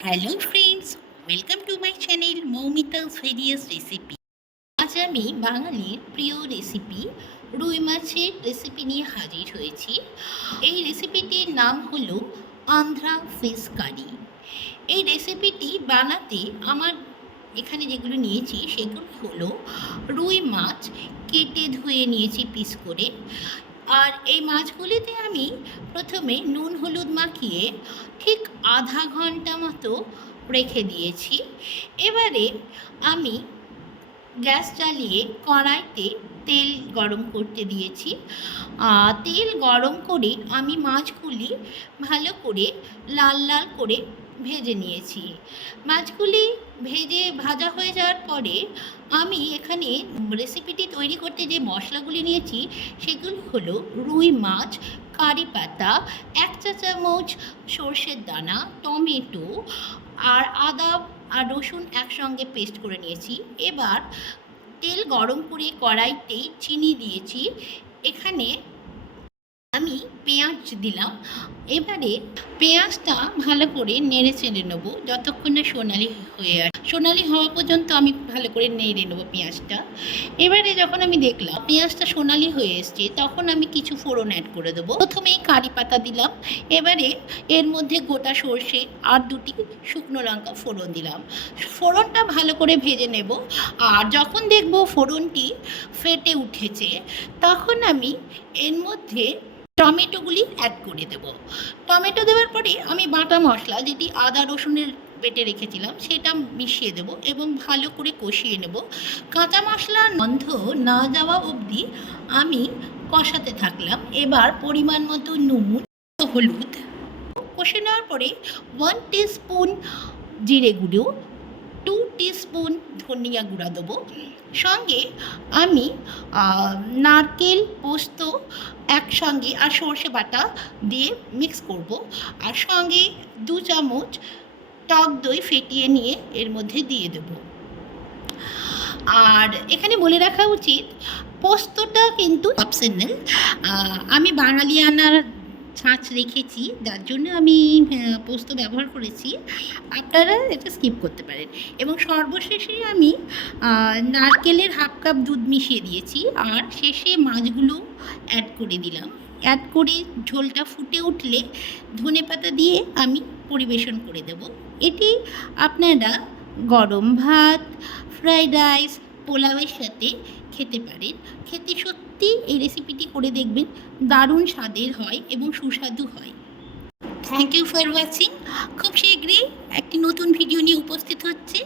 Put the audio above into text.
Hello friends, welcome to my channel Moumita's various recipe. আজ আমি বাঙালির প্রিয় রেসিপি রুই মাছের রেসিপি নিয়ে হাজির হয়েছি। এই রেসিপিটির নাম হলো আন্ধ্রা ফিশ কারি। এই রেসিপিটি বানাতে আমার এখানে যেগুলো নিয়েছি সেগুলো হলো রুই মাছ কেটে ধুয়ে নিয়েছি পিস করে। আর এই মাছগুলিতে আমি প্রথমে নুন হলুদ মাখিয়ে ঠিক আধা ঘন্টা মতো রেখে দিয়েছি। এবারে আমি গ্যাস জ্বালিয়ে কড়াইতে তেল গরম করতে দিয়েছি। তেল গরম করে আমি মাছগুলি ভালো করে লাল লাল করে ভেজে নিয়েছি। মাছগুলি ভাজা হয়ে যাওয়ার পরে আমি এখানে রেসিপিটি তৈরি করতে যে মশলাগুলি নিয়েছি সেগুলি হলো রুই মাছ, কারি পাতা, 1 চা চামচ সর্ষের দানা, টমেটো আর আদা আর রসুন একসঙ্গে পেস্ট করে নিয়েছি। এবার তেল গরম করে কড়াইতে চিনি দিয়েছি। এখানে আমি পেঁয়াজ দিলাম। এবারে পেঁয়াজটা ভালো করে নেড়ে চেড়ে নেবো যতক্ষণ না সোনালি হওয়া পর্যন্ত আমি ভালো করে নেড়ে নেবো পেঁয়াজটা। এবারে যখন আমি দেখলাম পেঁয়াজটা সোনালি হয়ে এসছে তখন আমি কিছু ফোড়ন অ্যাড করে দেবো। প্রথমেই কারি পাতা দিলাম। এবারে এর মধ্যে গোটা সর্ষে আর 2টি শুকনো লঙ্কা ফোড়ন দিলাম। ফোড়নটা ভালো করে ভেজে নেব। আর যখন দেখব ফোড়নটি ফেটে উঠেছে তখন আমি এর মধ্যে টমেটোগুলি অ্যাড করে দেব। টমেটো দেওয়ার পরে আমি বাটা মশলা যেটি আদা রসুনের বেটে রেখেছিলাম সেটা মিশিয়ে দেব এবং ভালো করে কষিয়ে নেব। কাঁচা মশলার গন্ধ না যাওয়া অবধি আমি কষাতে থাকলাম। এবার পরিমাণ মতো নুন, হলুদ কষে নেওয়ার পরে 1 টিস্পুন জিরে গুঁড়ো, 2 টিস্পুন ধনিয়া গুঁড়া দেবো। সঙ্গে আমি নারকেল পোস্ত একসঙ্গে আর সর্ষে বাটা দিয়ে মিক্স করব। আর সঙ্গে 2 চামচ টক দই ফেটিয়ে নিয়ে এর মধ্যে দিয়ে দেব। আর এখানে বলে রাখা উচিত পোস্তটা কিন্তু অপশনাল। আমি বাঙালিয়ানার ছাঁচ রেখেছি যার জন্য আমি পোস্ত ব্যবহার করেছি। আপনারা এটা স্কিপ করতে পারেন। এবং সর্বশেষে আমি নারকেলের হাফ কাপ দুধ মিশিয়ে দিয়েছি আর শেষে মাছগুলো অ্যাড করে দিলাম। অ্যাড করে ঝোলটা ফুটে উঠলে ধনেপাতা দিয়ে আমি পরিবেশন করে দেব। এটি আপনারা গরম ভাত, ফ্রাইড রাইস, পোলাওয়ের সাথে খেতে পারেন। খেতে সত্যি এই রেসিপিটি করে দেখবেন, দারুণ স্বাদের হয় এবং সুস্বাদু হয়। Thank you for watching. খুব শীঘ্রই একটি নতুন ভিডিও নিয়ে উপস্থিত হচ্ছে।